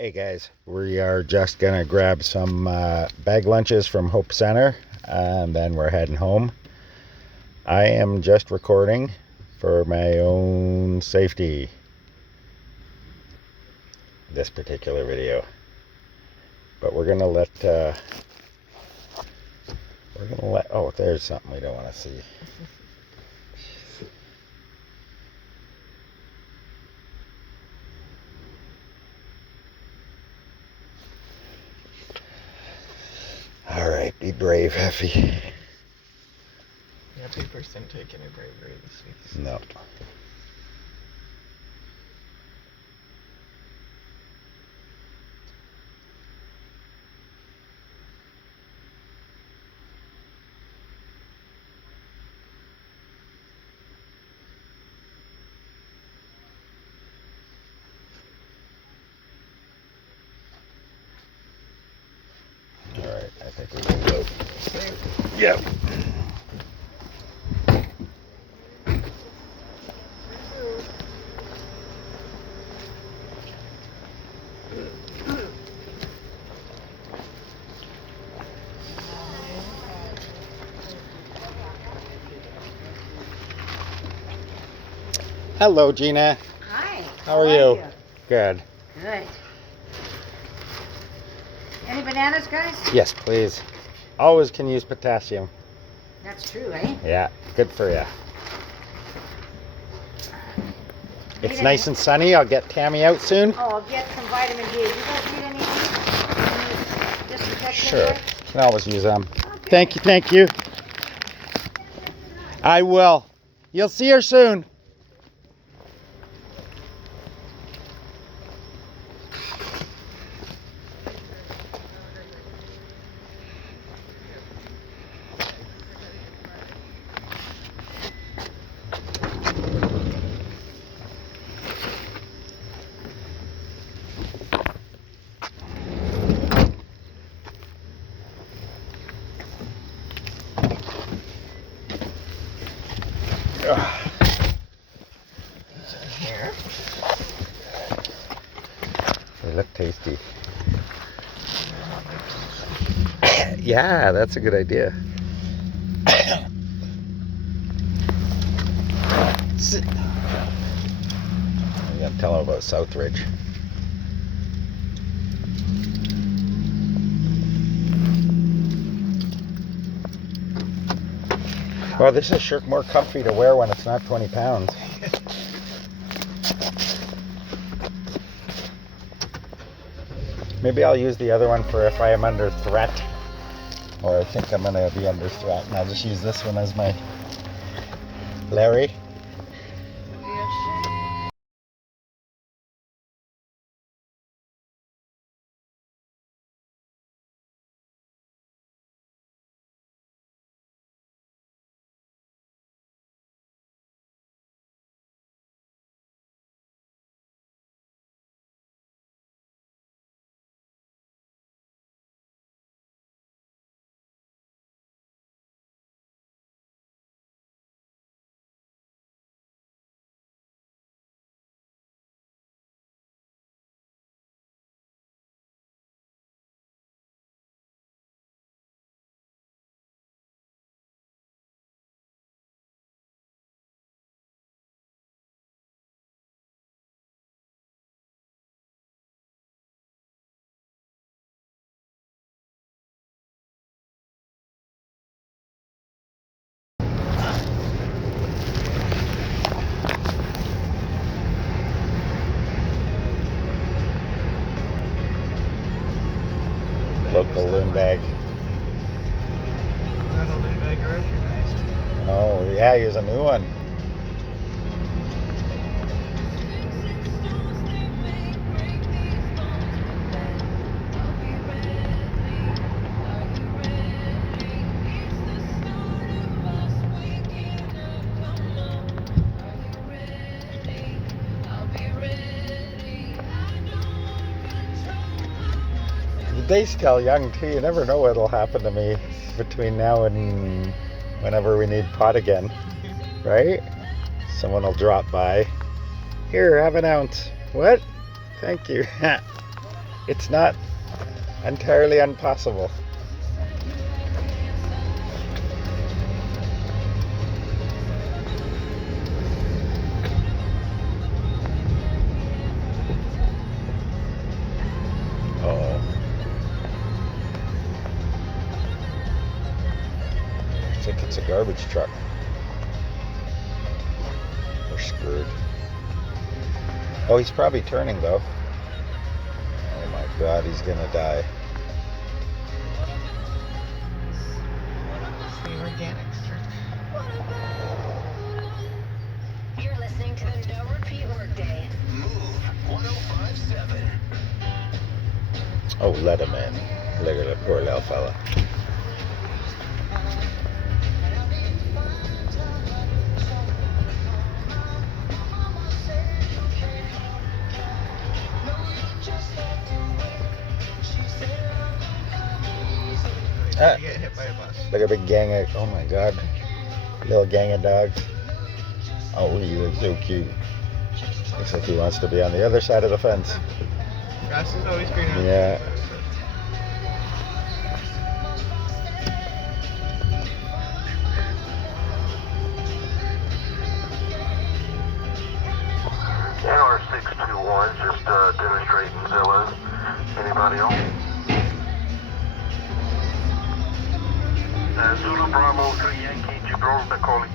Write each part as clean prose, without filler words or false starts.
Hey guys, we are just gonna grab some bag lunches from Hope Center and then we're heading home. I am just recording for my own safety, this particular video, but we're gonna let oh, there's something we don't want to see. All right, be brave, Effie. Yeah, papers didn't take any bravery this week. No. All right, I think we can go. Yep. Hello, Gina. Hi. How are you? Good. Good. Any bananas, guys? Yes, please. Always can use potassium. That's true, eh? Yeah, good for you. It's nice and sunny. I'll get Tammy out soon. Oh, I'll get some vitamin D. You guys need any disinfectant? Sure. there? Can always use them. Okay. Thank you, thank you. I will. You'll see her soon. Here. They look tasty. Yeah, that's a good idea. Sit. I'm gonna tell them about Southridge. Well, this is sure more comfy to wear when it's not 20 pounds. Maybe I'll use the other one for if I am under threat, or I think I'm gonna be under threat, and I'll just use this one as my Larry. Local loon bag. Not a loon bag recognized. Oh yeah, here's a new one. The day's still young too. You never know what'll happen to me between now and whenever we need pot again, right? Someone will drop by. Here, have an ounce. What? Thank you. it's not entirely impossible. Oh. I think it's a garbage truck. We're screwed. Oh, he's probably turning though. Oh my God, he's gonna die. It's the organics truck. You're listening to the No Repeat Workday. Move 1057. Oh, let him in. Look at the poor little fella. Ah, You get hit by a bus. look at a big gang of, oh my God, little gang of dogs. Oh, he looks so cute. Looks like he wants to be on the other side of the fence. Grass is always greener. on the Yeah. other side. NR621, just demonstrating Zillow. Anybody else? Zulu Bravo 3 Yankee, Gibraltar calling.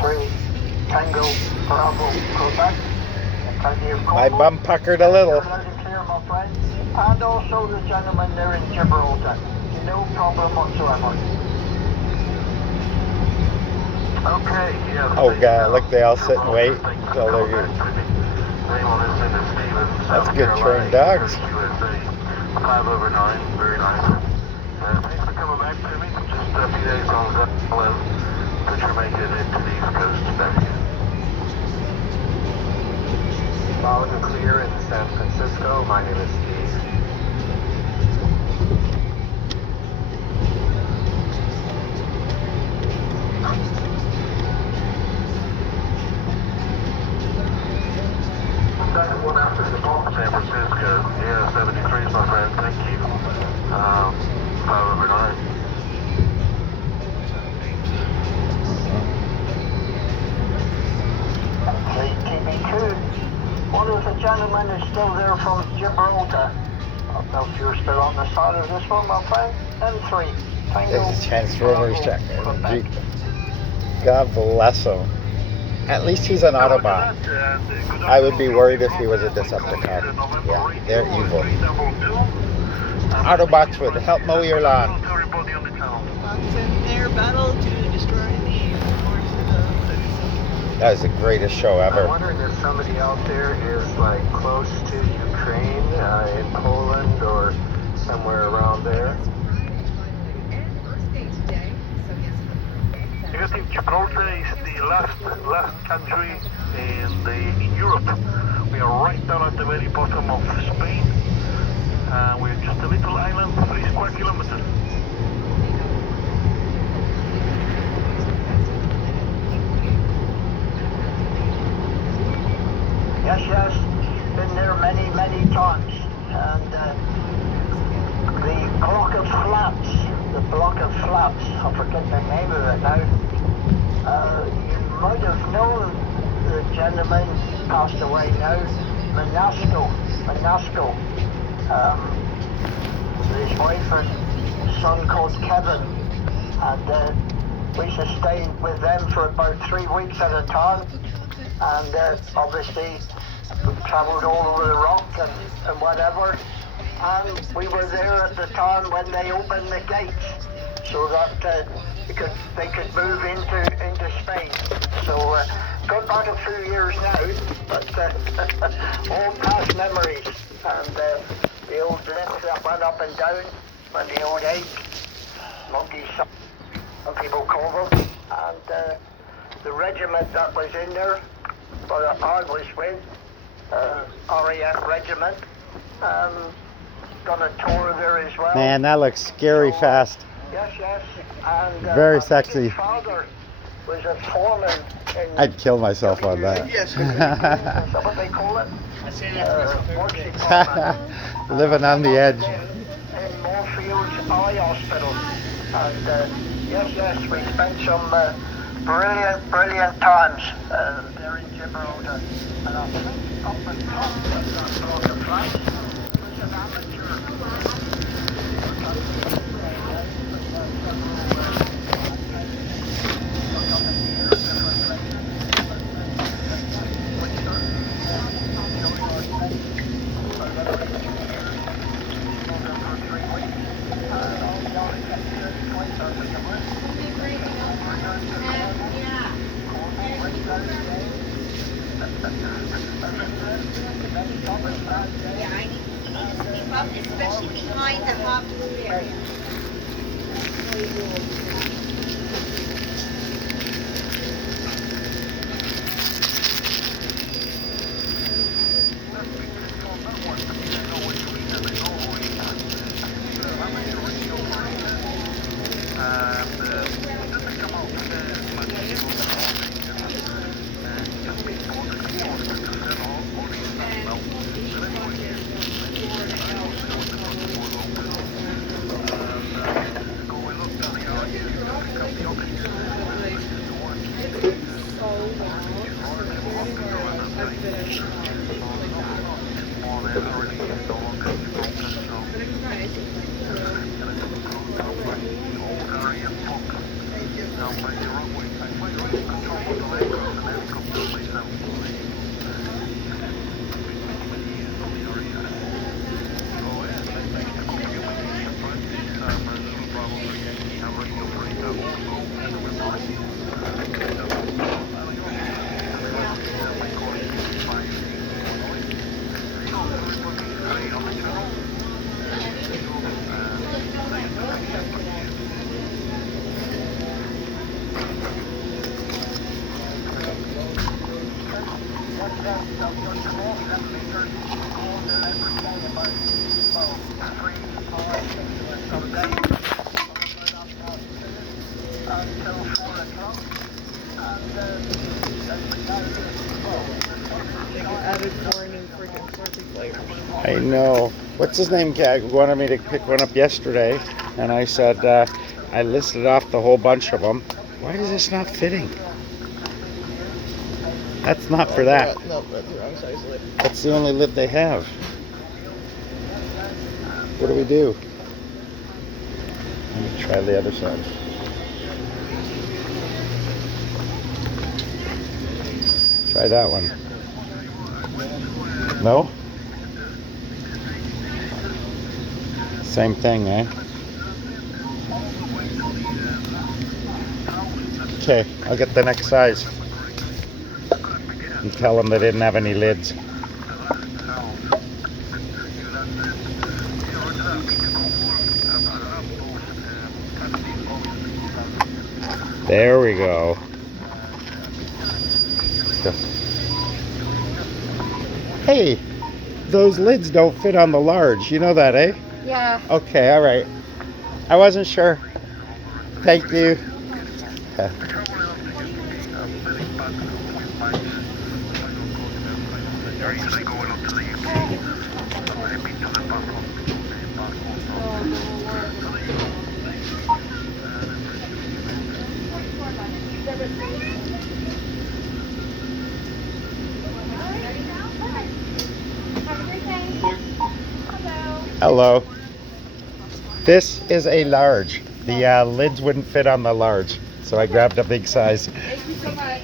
Three Tango Bravo, Quebec. My bum puckered a little. And also the gentleman there in Gibraltar. No problem whatsoever. Okay, yeah. Oh God, look, they all sit and wait till they're good. That's good trained dogs. 5/9, very nice. Thanks for coming back to me. Just a few days on Zillow that you're making it to the East Coast back here. Loud and clear in San Francisco. My name is Steve. San Francisco, yeah, 73 is my friend, thank you. 5/9. TB2, one of the gentlemen is still there from Gibraltar. I don't know if you're still on the side of this one, my friend. M3, Tango. This is Transformers check. God bless him. At least he's an Autobot. I would be worried if he was a Decepticon. Yeah, they're evil. Autobots would help mow your lawn. Autobots in their battle to destroy the force of the. That was the greatest show I'm ever. wondering if somebody out there is like close to Ukraine, in Poland or somewhere around there. I think Gibraltar is the last country in Europe. We are right down at the very bottom of Spain. We're just a little island, 3 square kilometers. Yes, been there many times. And the block of flats, I forget the name of it now. You might have known the gentleman passed away now, Manasco. His wife and son called Kevin. And we used to stay with them for about 3 weeks at a time. And obviously we travelled all over the rock and whatever. And we were there at the time when they opened the gates so that they could move into Spain. So gone back a few years now, but all past memories. And the old lifts that went up and down, and the old eight monkeys, some people call them. And the regiment that was in there, but I was with, RAF regiment. Done a tour there as well. Man, that looks scary fast. Yes. And Very I think sexy. his father was a foreman in. I'd kill myself on that. Yes. Is that what they call it? I say that Works department. Living on the edge. In Moorfields Eye Hospital. And yes, we spent some brilliant times there in Gibraltar. And I think up the top of that block of flats was an amateur. Yeah, I need, you need to sweep up, especially behind the hot food area. added 4 new freaking Slurpee flavors. I know. What's his name? Wanted me to pick one up yesterday, and I said I listed off the whole bunch of them. Why is this not fitting? That's not for that. No, that's the wrong size lid. That's the only lid they have. What do we do? Let me try the other side. Try that one. No? Same thing, eh? Okay, I'll get the next size. And tell them they didn't have any lids. There we go. Hey, those lids don't fit on the large. You know that, eh? Yeah. Okay, all right. I wasn't sure. Thank you. Hello. This is a large. The lids wouldn't fit on the large, so I grabbed a big size. Thank you so much.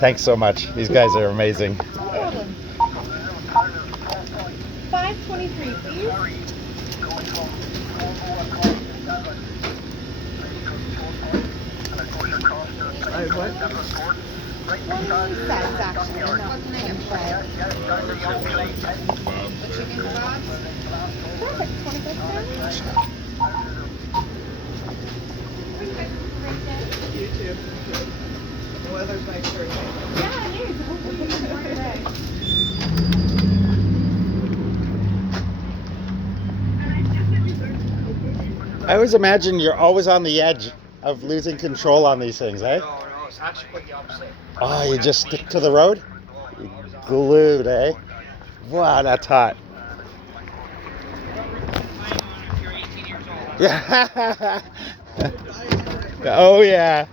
Thanks so much. These guys are amazing. 523, please. What? Size, actually. No. Perfect, 25 cents. You too. The weather's nice for a change. Yeah, it is. Hopefully it's more today. I always imagine you're always on the edge of losing control on these things, eh? No, it's actually quite the opposite. Oh, you just stick to the road? You glued, eh? Wow, that's hot. If you're 18 years old. Yeah. Oh, yeah.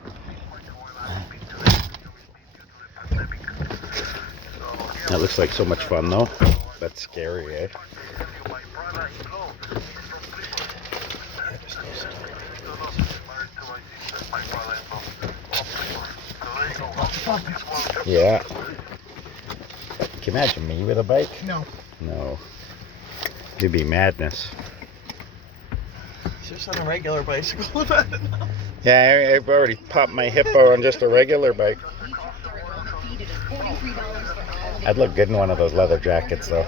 That looks like so much fun, though. That's scary, eh? Yeah. Can you imagine me with a bike? No. No. It'd be madness. It's just on a regular bicycle. Yeah, I've already popped my hippo on just a regular bike. I'd look good in one of those leather jackets, though.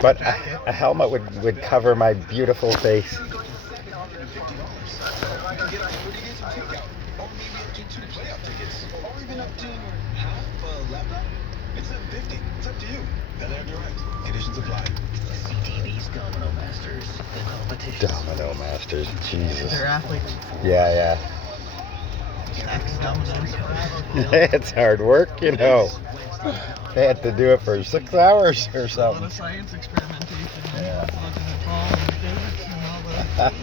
But a helmet would cover my beautiful face. Domino Masters, Jesus. They're athletes. Yeah, Ex-dominoes. yeah. It's hard work, you know. They had to do it for 6 hours or A lot something. of science experimentation. Yeah. Looking at Paul and physics and all that.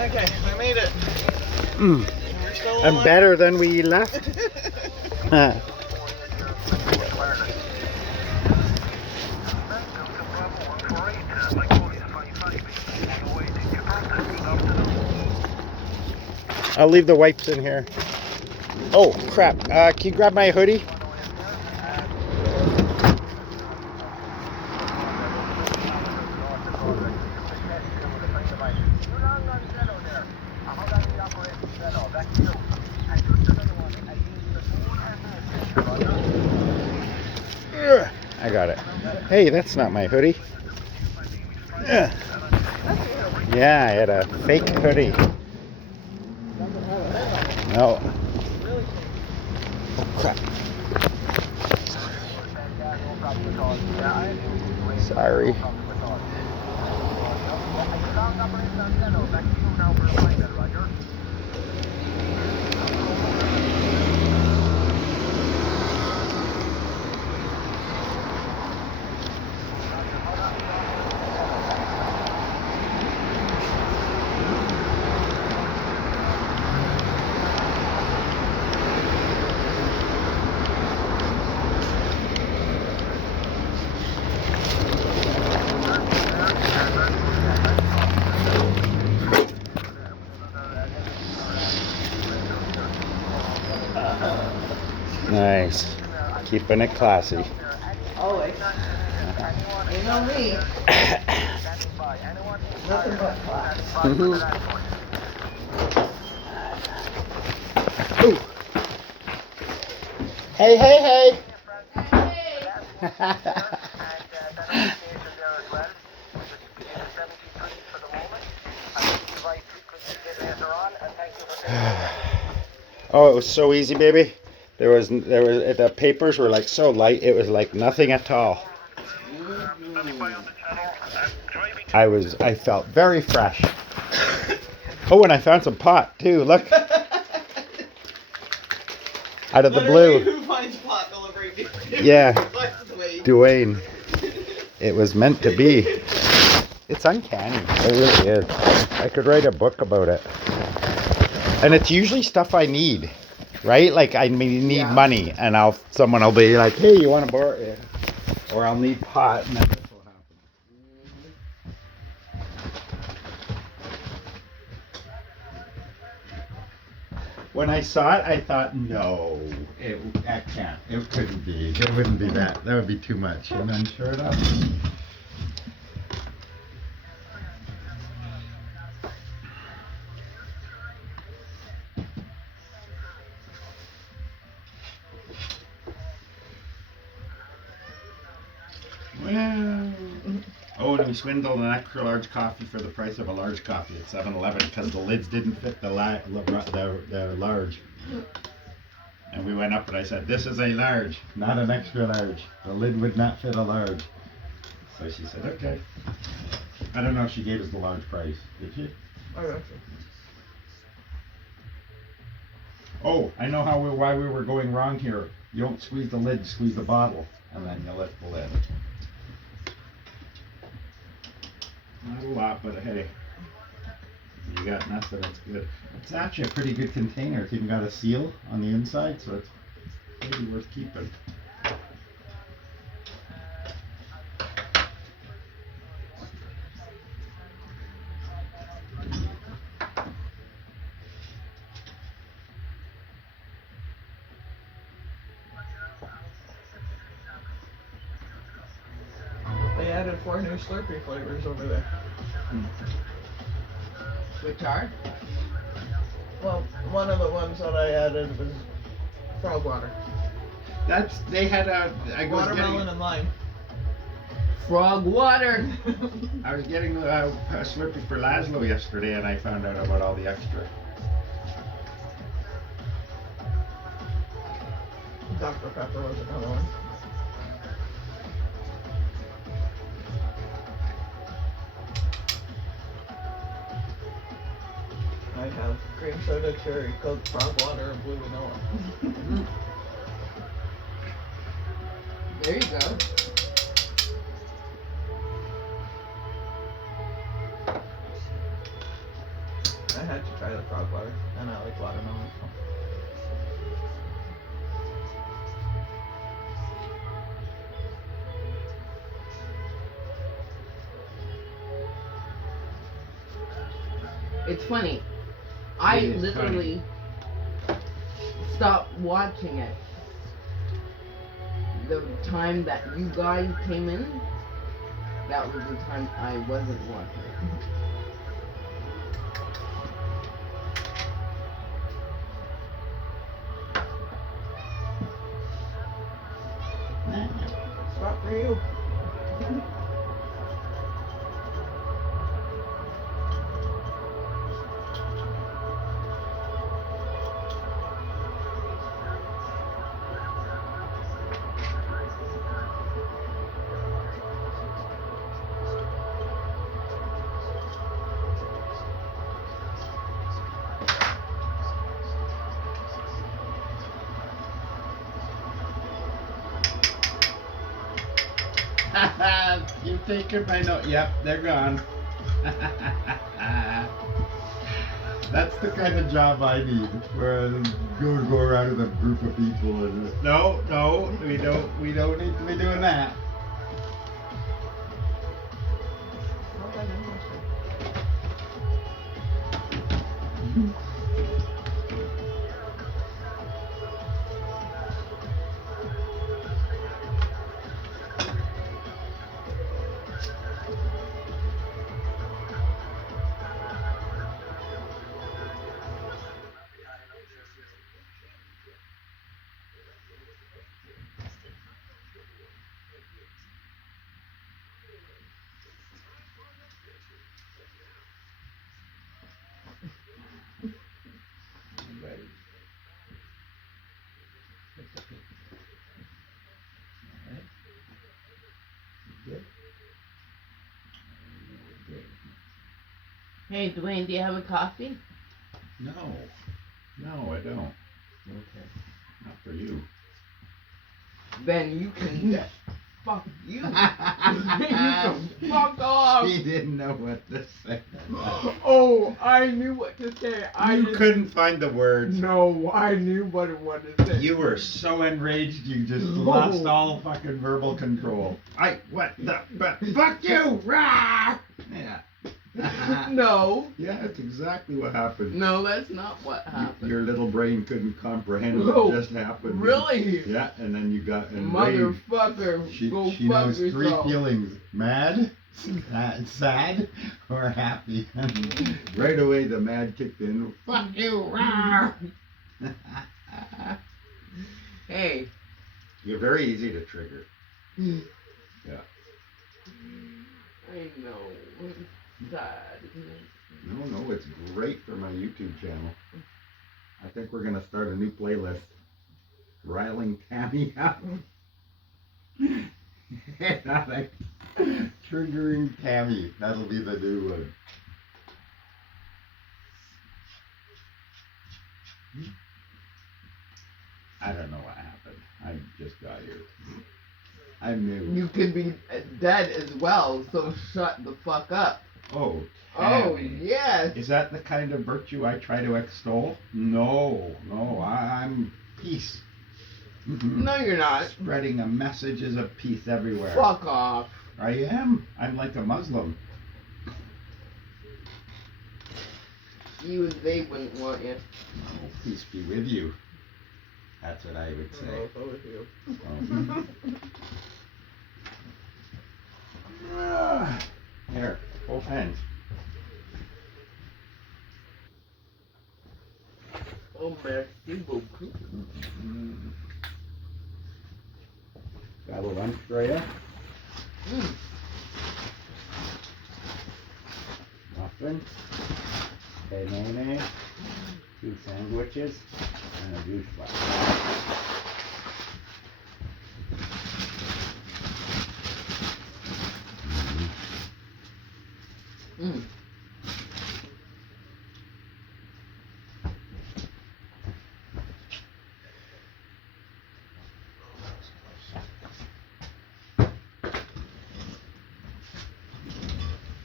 Okay, I made it. Mm. We're still And alive. better than we left. I'll leave the wipes in here. Oh, crap. Can you grab my hoodie? Ugh, I got it. Hey, that's not my hoodie. Ugh. Yeah, I had a fake hoodie. No. Oh, crap. Sorry. Nice. Keeping it classy. Always. You know me. Nothing but class. Ooh. Hey, hey, hey. Oh, it was so easy, baby. There was the papers were like so light. It was like nothing at all. I felt very fresh. Oh, and I found some pot too. Look. Out of the Literally, blue. who finds pot delivery? Yeah. Dwayne. Dwayne. It was meant to be. It's uncanny. It really is. I could write a book about it. And it's usually stuff I need. right? Like I need Yeah. money, and someone will be like, "Hey, you want to borrow?" Yeah. Or I'll need pot, and then this will happen. When I saw it, I thought, no, that can't. It couldn't be. It wouldn't be that. That would be too much. And then sure enough. Well. Oh, and we swindled an extra large coffee for the price of a large coffee at 7-Eleven because the lids didn't fit the large. And we went up and I said, "This is a large, not an extra large. The lid would not fit a large." So she said, "Okay." I don't know if she gave us the large price. Did she? I got you. Oh, I know why we were going wrong here. You don't squeeze the lid, squeeze the bottle, and then you lift the lid. Not a lot, but hey, you got nothing, it's good. It's actually a pretty good container. It's even got a seal on the inside, so it's pretty worth keeping. They added 4 new Slurpee flavors over there. Which are? Well, one of the ones that I added was frog water. They had Watermelon and lime. Frog water. I was getting a Slurpee for Laszlo yesterday, and I found out about all the extra. Dr. Pepper was another one. I have cream soda, cherry Coke, frog water, and blue vanilla. There you go. I had to try the frog water, and I like watermelon. So. It's funny. I It is literally stopped watching it. The time that you guys came in, that was the time I wasn't watching it. Spot for you. You've taken my note. Yep, they're gone. That's the kind of job I need, where I go around with a group of people and no, we don't need to be doing that. Not that interesting. Hey, Dwayne, do you have a coffee? No, I don't. Okay. Not for you. Then you can fuck you. You can fuck off. He didn't know what to say. Oh, I knew what to say. You couldn't find the words. No, I knew what it was to say. You were so enraged, you just lost all fucking verbal control. What the, but fuck you! Rah! Yeah. No. Yeah, that's exactly what happened. No, that's not what happened. Your little brain couldn't comprehend No. what just happened. Really? Yeah, and then you got enraged. Motherfucker, She go fuck knows three yourself. feelings: mad, sad, or happy. Right away, the mad kicked in. Fuck you! Rah! Hey. You're very easy to trigger. I Yeah. know. Sad. No, it's great for my YouTube channel. I think we're gonna start a new playlist. Riling Tammy out. Triggering Tammy. That'll be the new one. I don't know what happened. I just got here. I knew. You could be dead as well, so shut the fuck up. Oh, Oh, Tammy. yes. Is that the kind of virtue I try to extol? No, I'm peace. No, you're not. Spreading a messages of peace everywhere. Fuck off. I am. I'm like a Muslim. Even they wouldn't want you. Oh, peace be with you. That's what I would say. Also with you. Here, both hands. Oh, merci beaucoup. Got a lunch for you. Muffin, banana, 2 sandwiches, and a juice box.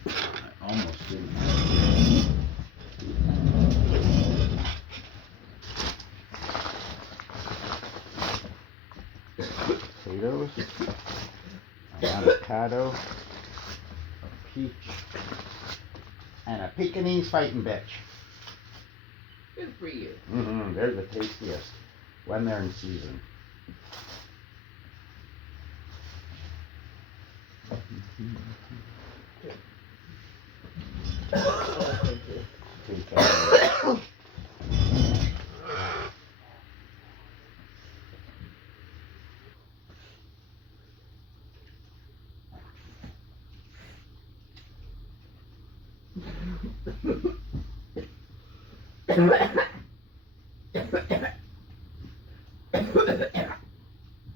I almost didn't have potatoes, an avocado, a peach, and a Pekingese fighting bitch. Good for you. They're the tastiest when they're in season. Take care.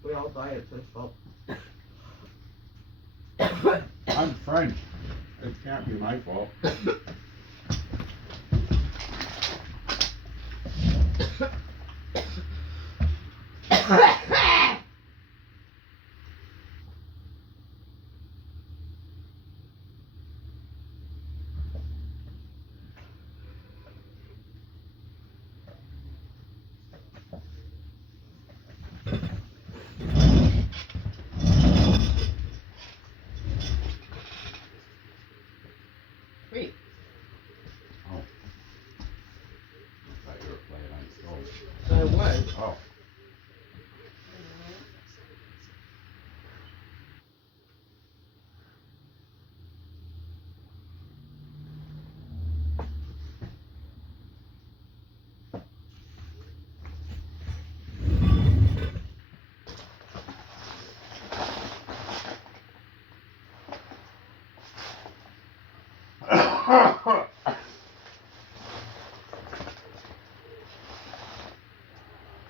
We all die, it's his fault. I'm French. It can't be my fault. Wait. Oh. I thought you were playing on stove. I was. Oh.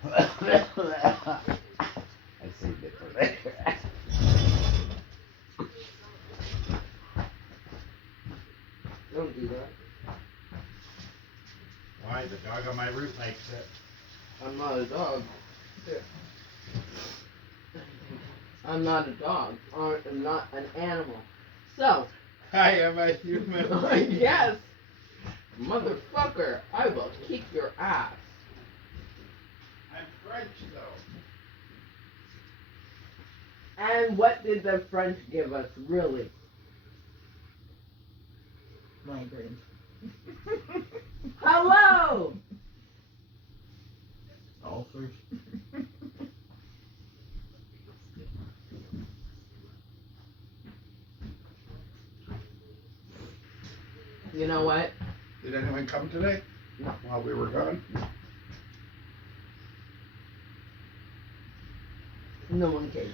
I saved it for later. Don't do that. Why? The dog on my roof likes it. I'm not a dog. I'm not a dog, or I'm not an animal. So, I am a human. yes, motherfucker, I will kick your ass. I'm French though. And what did the French give us, really? Migraine. Hello! Ulcers. You know what? Did anyone come today? No. While we were gone? No one came.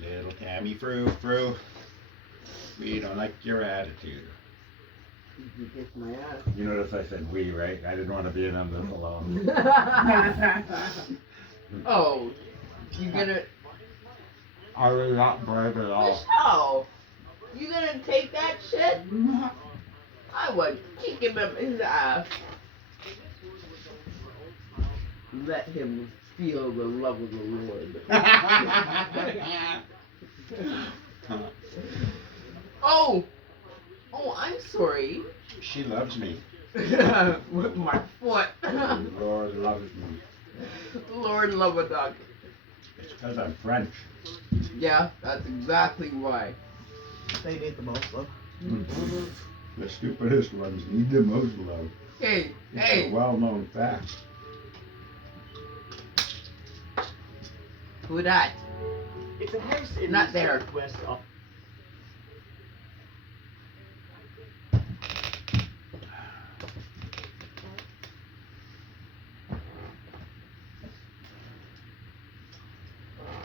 Little Tammy Frou. We don't like your attitude. You kiss my ass. You notice I said we, right? I didn't want to be in on this alone. Oh, you gonna... I was not brave at all. Michelle, you gonna take that shit? I would kick him in his ass. Let him feel the love of the Lord. Oh, I'm sorry. She loves me. With my foot. The Lord loves me. Lord love a dog. It's because I'm French. Yeah, that's exactly why. They need the most love. The stupidest ones need the most love. Hey, It's hey. a well-known fact. Who that? It's a house in Not the there. southwest of.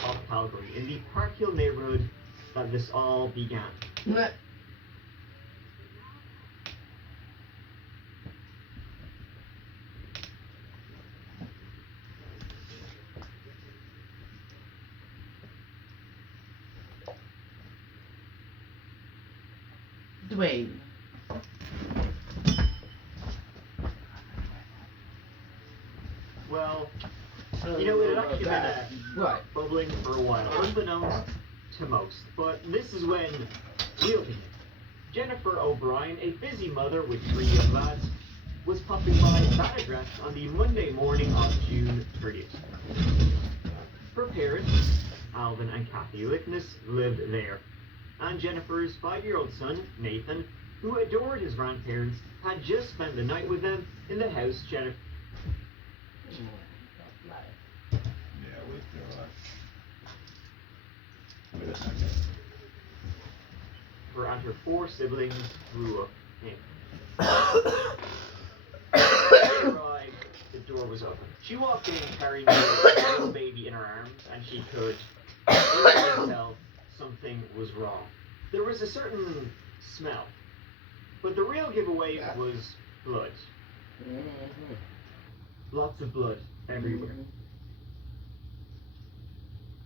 Of Calgary, in the Park Hill neighborhood that this all began. What? Dwayne. Well, you know, it had actually been What? bubbling for a while, unbeknownst to most. But this is when real began. Jennifer O'Brien, a busy mother with 3 young lads, was popping by that address on the Monday morning of June 30th. Her parents, Alvin and Kathy Lickness, lived there, and Jennifer's 5-year-old son, Nathan, who adored his grandparents, had just spent the night with them in the house Jennifer Yeah, wait a second. and her 4 siblings grew up in. When she arrived, the door was open. She walked in carrying a little baby in her arms, and she could easily tell something was wrong. There was a certain smell, but the real giveaway was blood. Lots of blood everywhere.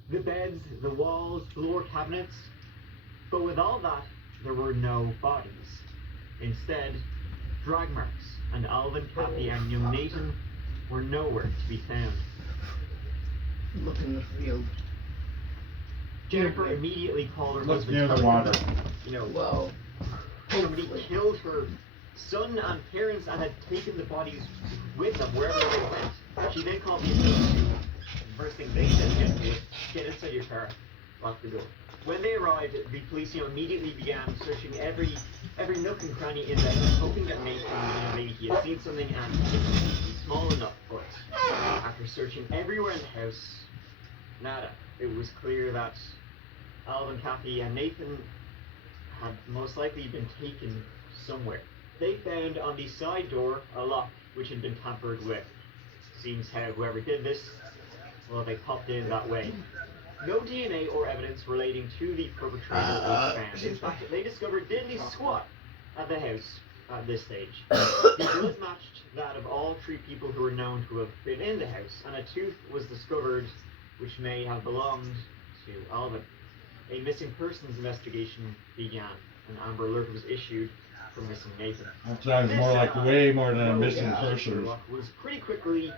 The beds, the walls, floor cabinets. But with all that, there were no bodies. Instead, drag marks, and Alvin, Kathy, and young Nathan were nowhere to be found. Look in the field. Jennifer immediately called her Look husband. near the telling him water. that, you know, Whoa. somebody killed her son and parents and had taken the bodies with them wherever they went. She then called the police. First thing they said to Jennifer was, get inside your car, lock the door. When they arrived, the police immediately began searching every nook and cranny in the house, hoping that Nathan, maybe he had seen something and it was small enough. But after searching everywhere in the house, nada. It was clear that Alvin, Kathy, and Nathan had most likely been taken somewhere. They found on the side door a lock which had been tampered with. Seems how whoever did this, well, they popped in that way. No DNA or evidence relating to the perpetrator was found. In fact, they discovered diddly squat at the house at this stage. The blood matched that of all three people who were known to have been in the house, and a tooth was discovered which may have belonged to Alvin. A missing persons investigation began. An Amber Alert was issued for missing Nathan. That sounds This, more like way more than a no, missing yeah, person. Sherlock was pretty quickly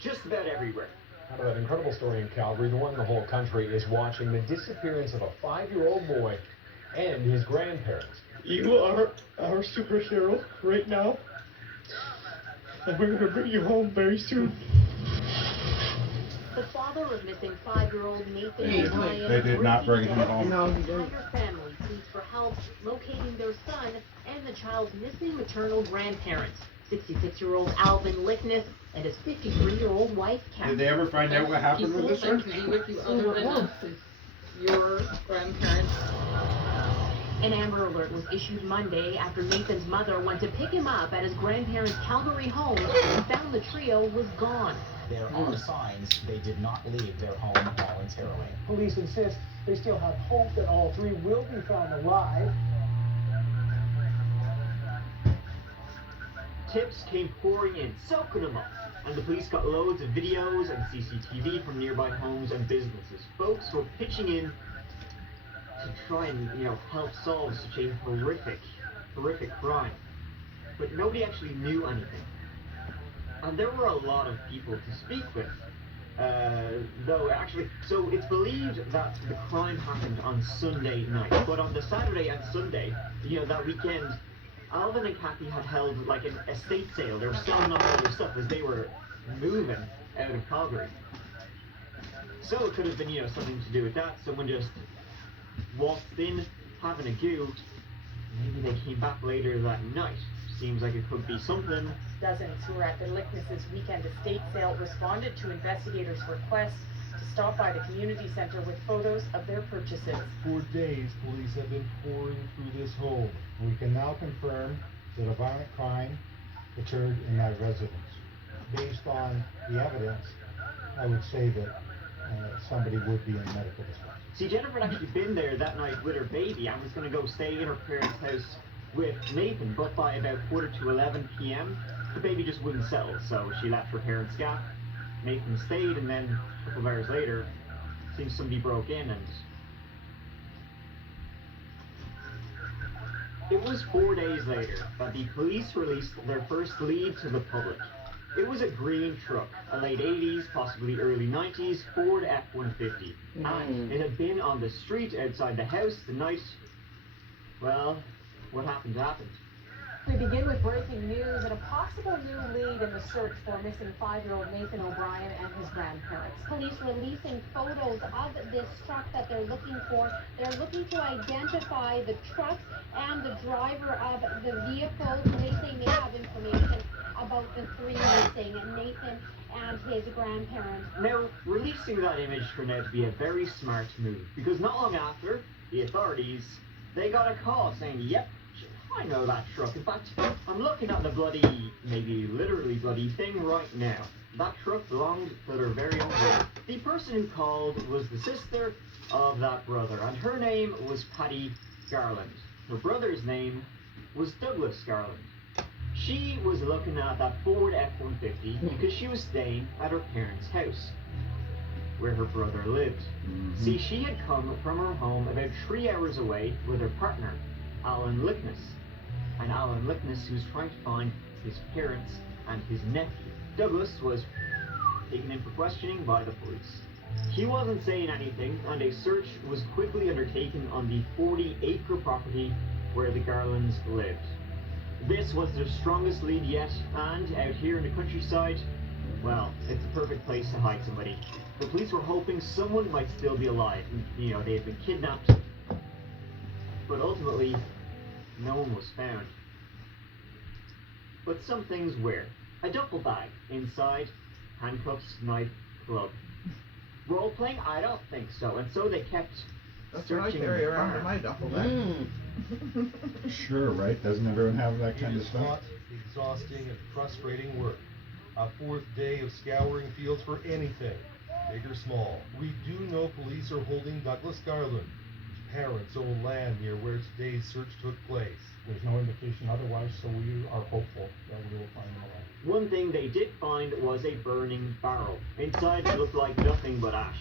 just about everywhere. How about that incredible story in Calgary? The one the whole country is watching, the disappearance of a 5-year-old boy and his grandparents. You are our superhero right now, and we're gonna bring you home very soon. The father of missing 5-year-old Nathan Hey, O'Brien. They did not bring him home. No, he The didn't. entire family pleads for help locating their son and the child's missing maternal grandparents, 66-year-old Alvin Lickness and his 53-year-old wife, Kathy. Did they ever find out what happened with this People one? that could be with you other than us is your grandparents. An Amber Alert was issued Monday after Nathan's mother went to pick him up at his grandparents' Calgary home and found the trio was gone. There are signs they did not leave their home voluntarily. Police insist they still have hope that all three will be found alive. Tips came pouring in, soaking them up, and the police got loads of videos and CCTV from nearby homes and businesses. Folks were pitching in to try and, help solve such a horrific crime. But nobody actually knew anything. And there were a lot of people to speak with. So it's believed that the crime happened on Sunday night, but on the Saturday and Sunday, that weekend, Alvin and Kathy had held like an estate sale. They were selling off all their stuff as they were moving out of Calgary. So it could have been, something to do with that. Someone just waltzed in, having a goo. Maybe they came back later that night. Seems like it could be something. Dozens who were at the Licknesses' weekend estate sale responded to investigators' requests to stop by the community center with photos of their purchases. For days, police have been pouring through this home. We can now confirm that a violent crime occurred in that residence. Based on the evidence, I would say that somebody would be in medical distress. See, Jennifer had actually been there that night with her baby and was going to go stay in her parents' house with Nathan, but by about 11 p.m., the baby just wouldn't settle, so she left her parents' gap. Nathan stayed, and then a couple of hours later, seems somebody broke in, and it was 4 days later that the police released their first lead to the public. It was a green truck, a late 80s, possibly early 90s Ford F-150, and it had been on the street outside the house the night, well, what happened happened. We begin with breaking news and a possible new lead in the search for missing 5-year-old Nathan O'Brien and his grandparents. Police releasing photos of this truck that they're looking for. They're looking to identify the truck and the driver of the vehicle. They say they have information about the three missing, Nathan and his grandparents. Now, releasing that image turned out to be a very smart move, because not long after, the authorities, they got a call saying, yep, I know that truck. In fact, I'm looking at the bloody, maybe literally bloody thing right now. That truck belonged to their very own brother. The person who called was the sister of that brother, and her name was Patty Garland. Her brother's name was Douglas Garland. She was looking at that Ford F-150 because she was staying at her parents' house, where her brother lived. See, she had come from her home about 3 hours away with her partner, Alan Lickness. And Alan Lickness, who was trying to find his parents and his nephew. Douglas was taken in for questioning by the police. He wasn't saying anything, and a search was quickly undertaken on the 40-acre property where the Garlands lived. This was their strongest lead yet, and out here in the countryside, well, it's the perfect place to hide somebody. The police were hoping someone might still be alive. They had been kidnapped. But ultimately, no one was found. But some things were. A duffel bag inside, handcuffs, knife, club. Role playing? I don't think so. And so they kept That's what I searching carry the around car. in my duffel bag. Sure, right? Doesn't everyone have that kind It of is stuff? hot, exhausting, and frustrating work. A 4th day of scouring fields for anything, big or small. We do know police are holding Douglas Garland, whose parents own land near where today's search took place. There's no indication otherwise, so we are hopeful that we will find them alive. One thing they did find was a burning barrel. Inside it looked like nothing but ash.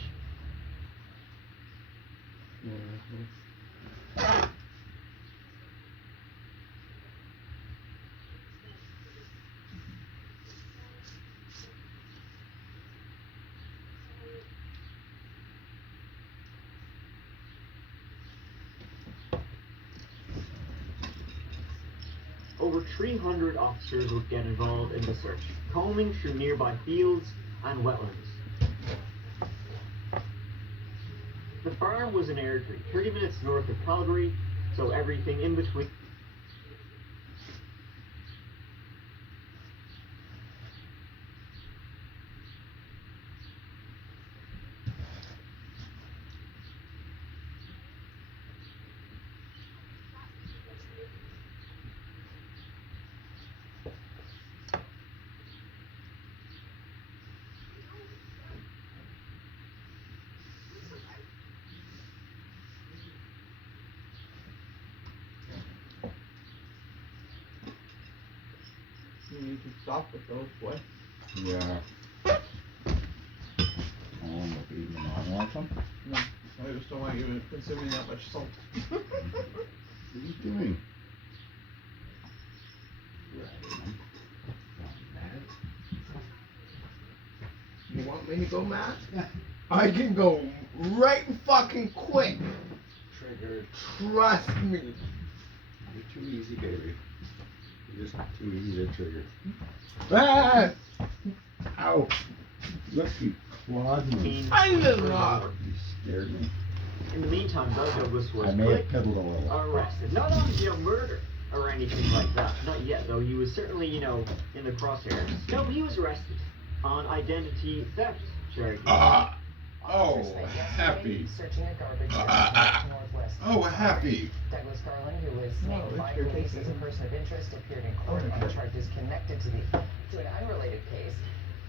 Over 300 officers would get involved in the search, combing through nearby fields and wetlands. The farm was in Airdrie, 30 minutes north of Calgary, so everything in between. You need to stop with those, boy. Yeah. I want to eat them. I want some. No, I just don't want you consuming that much salt. What are you doing? You want me to go mad? I can go right fucking quick. Triggered. Trust me. You're too easy, baby. You're just too easy to trigger. Ah! Ow! Look, you clawed me. I did not. You scared me. In the meantime, Doug Douglas was I may have piddled a little. arrested. Not on, murder or anything like that. Not yet, though. He was certainly, in the crosshairs. No, he was arrested on identity theft charges. Oh, happy. Searching a garbage northwest. Oh, happy. Douglas Garland, who was named by police as a person of interest, appeared in court on charges connected to an unrelated case.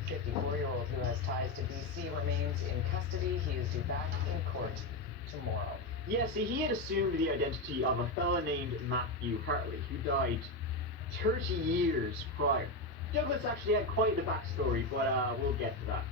The 54-year-old who has ties to BC remains in custody. He is due back in court tomorrow. Yeah, see, he had assumed the identity of a fella named Matthew Hartley, who died 30 years prior. Douglas actually had quite the backstory, but we'll get to that.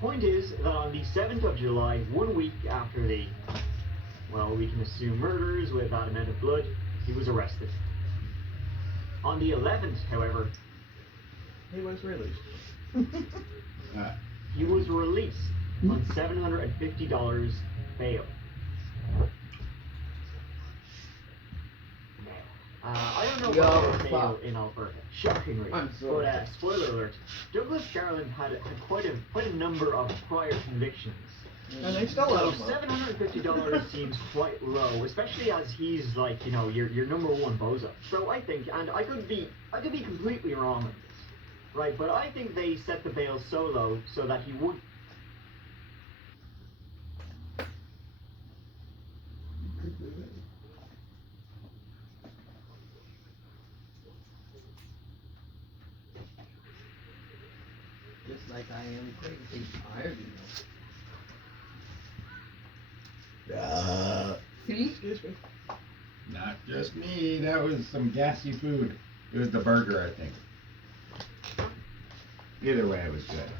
Point is that on the 7th of July, 1 week after the, we can assume murders with that amount of blood, he was arrested. On the 11th, however, He was released. he was released on $750 bail. I don't know what they bail in Alberta, shockingly. But spoiler alert, Douglas Garland had quite a number of prior convictions. And they still let him So $750 seems quite low, especially as he's like, your number one bozo. So I think, and I could be completely wrong on this, right? But I think they set the bail so low so that he would. Just like I am crazy. I already know. Excuse me. Not just me. That was some gassy food. It was the burger, I think. Either way, it was good.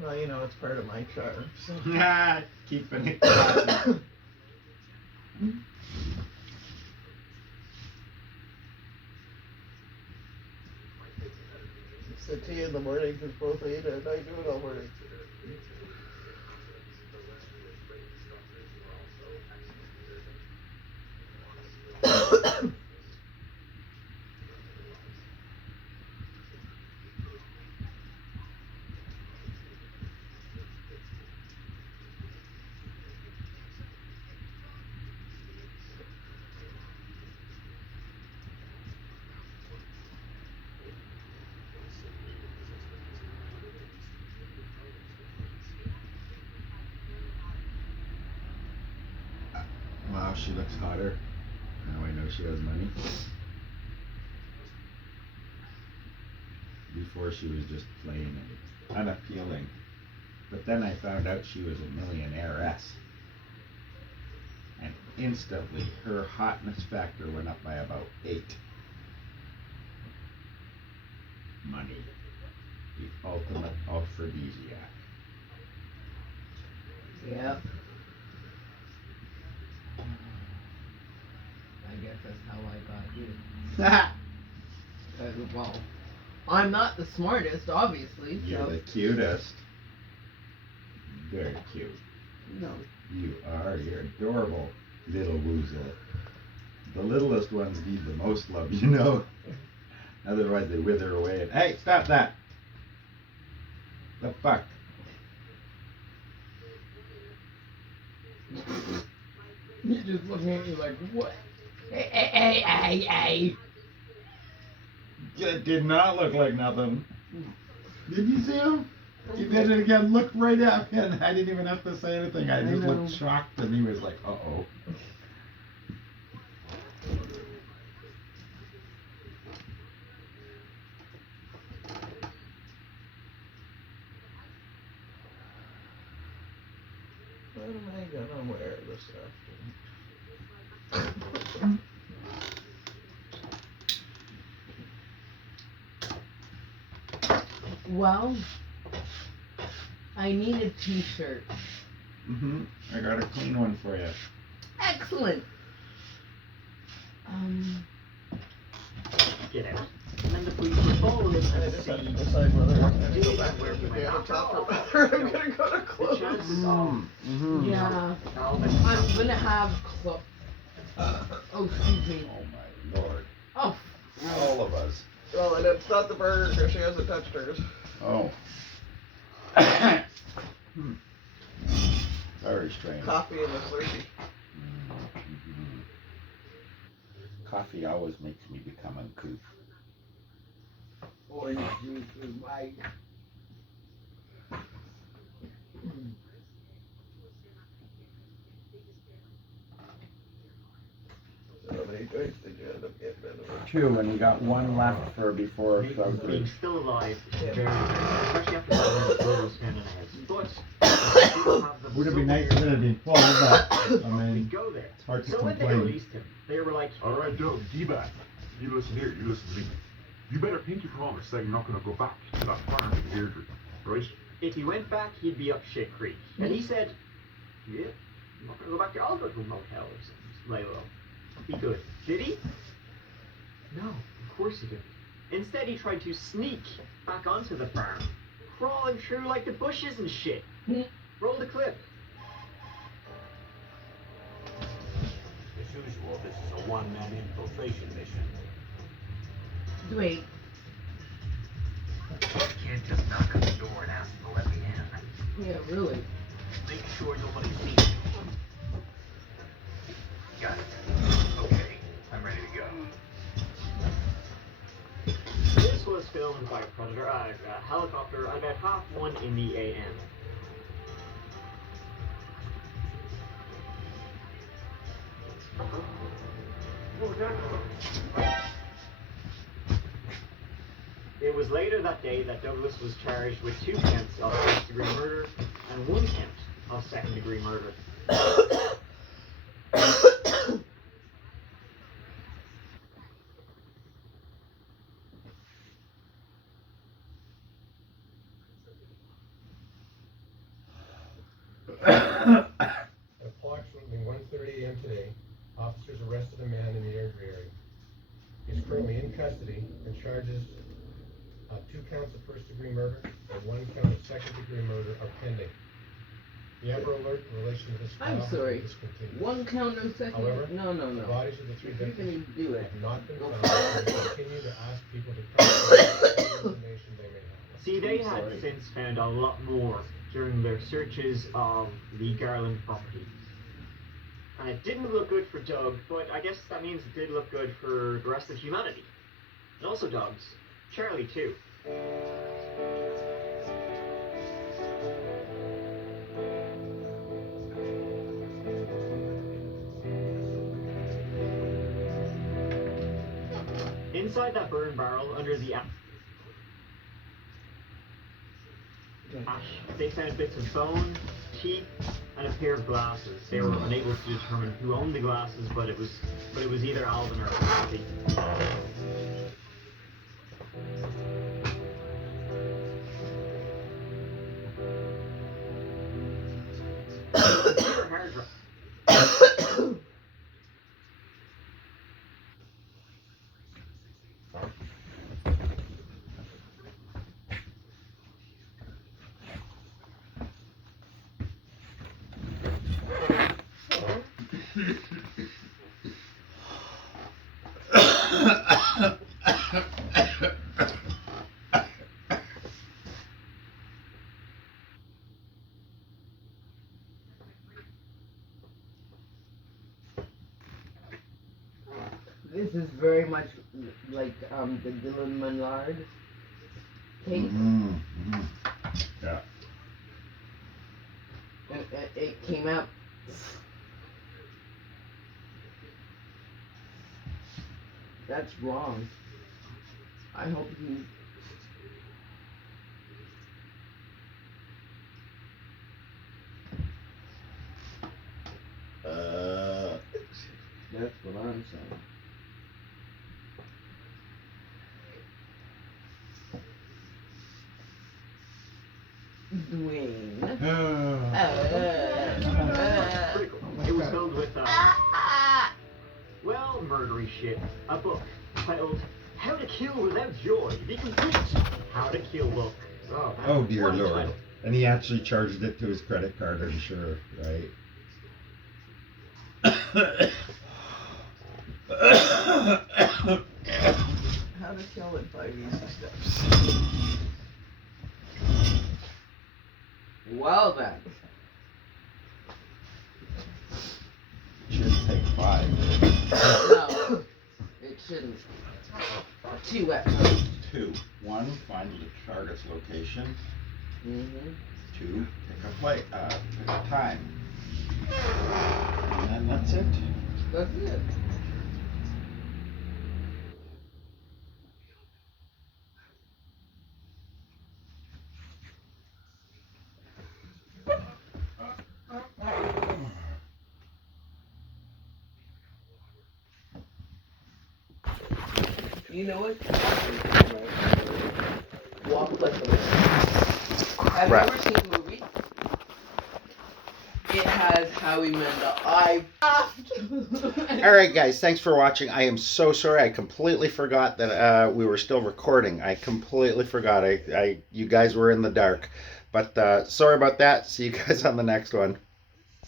Well, it's part of my charm. So. Keeping it classy. It's the tea in the morning because both Ada and I do it all morning. she looks hotter. Now I know she has money. Before she was just plain and unappealing. But then I found out she was a millionairess. And instantly her hotness factor went up by about 8. Money. The ultimate aphrodisiac. Yep. I guess that's how I got you. Well, I'm not the smartest, obviously. You're So. the cutest. Very cute. No. You are. You're adorable, little woozle. The littlest ones need the most love, you know. Otherwise they wither away and, hey, stop that! The fuck? You're just looking at me like, what? Hey. It did not look like nothing. Did you see him? He did it again, looked right at me, and I didn't even have to say anything. I just looked shocked, and he was like, uh-oh. What am I gonna wear this afternoon? Well, I need a t-shirt. I got a clean one for you. Excellent. Get out. And then the police were following him I to just see have to decide whether I'm what gonna to go do back and where to he the went other after top or all. whether I'm gonna go to The clothes. chances of Yeah. Alvin I'm gonna have oh, excuse me. Oh my lord. Oh. All of us. Well, and it's not the burger because she hasn't touched hers. Oh. Very strange. Coffee and a Slurpee. Coffee always makes me become uncouth. Orange juice is white. So how many drinks did you end up getting in it? 2, and you got 1 left for before being Southbridge. still alive is very rare, especially after the burger was found in the house. But Would have been nice if it had been full, but I we mean, go there. it's hard to So when they complain. released him, they were like, All right, Doug, D-back. You listen here, you listen to me. You better pinky promise that you're not going to go back to that farm in Deirdre, right? if he went back, he'd be up shit creek. And he said, yeah, I'm not going to go back there. I'll go to a motel or something. Lay low. Be good. Did he? No, of course he didn't. Instead, he tried to sneak back onto the farm, crawling through like the bushes and shit. Roll the clip. As usual, this is a one-man infiltration mission. Wait. You can't just knock on the door and ask them to let me in. Yeah, really. Make sure nobody sees you. Got it. Okay, I'm ready to go. This was filmed by a Predator helicopter at about 1:30 in the AM. It was later that day that Douglas was charged with 2 counts of first-degree murder and 1 count of second-degree murder. At approximately 1:30 a.m. today, officers arrested a man in the Airdrie area. He is currently in custody and charges of 2 counts of first-degree murder and 1 count of second-degree murder are pending. The Amber Alert in relation to this file I'm sorry. is discontinued. 1 count of second. However, No. the bodies of the 3 If you victims can do it. have not been Go found, for and it. we continue to ask people to contact any information they may have. See, they had since found a lot more during their searches of the Garland property. And it didn't look good for Doug, but I guess that means it did look good for the rest of humanity. And also dogs. Charlie, too. Inside that burn barrel, under the ash, they found bits of bone, teeth, and a pair of glasses. They were unable to determine who owned the glasses, but it was either Alvin or Kathy. Hard drive. This is very much like the Dylan Menard case. Yeah. It came out. That's wrong. I hope he. That's what I'm saying. Dwayne. It was filled with, well, murdery shit. A book titled How to Kill Without Joy, the complete How to Kill book. Oh dear What a Lord. title. And he actually charged it to his credit card, I'm sure, right? How to kill it by easy steps. Well then. Should take 5. No, it shouldn't. 2 episodes. 2. 1, find the target's location. 2, pick a time. And then that's it. That's it. You know what? Walk like a witch. Have you ever seen the movie? It has Howie Mandel. Alright guys, thanks for watching. I am so sorry. I completely forgot that we were still recording. I completely forgot. You guys were in the dark. But sorry about that. See you guys on the next one.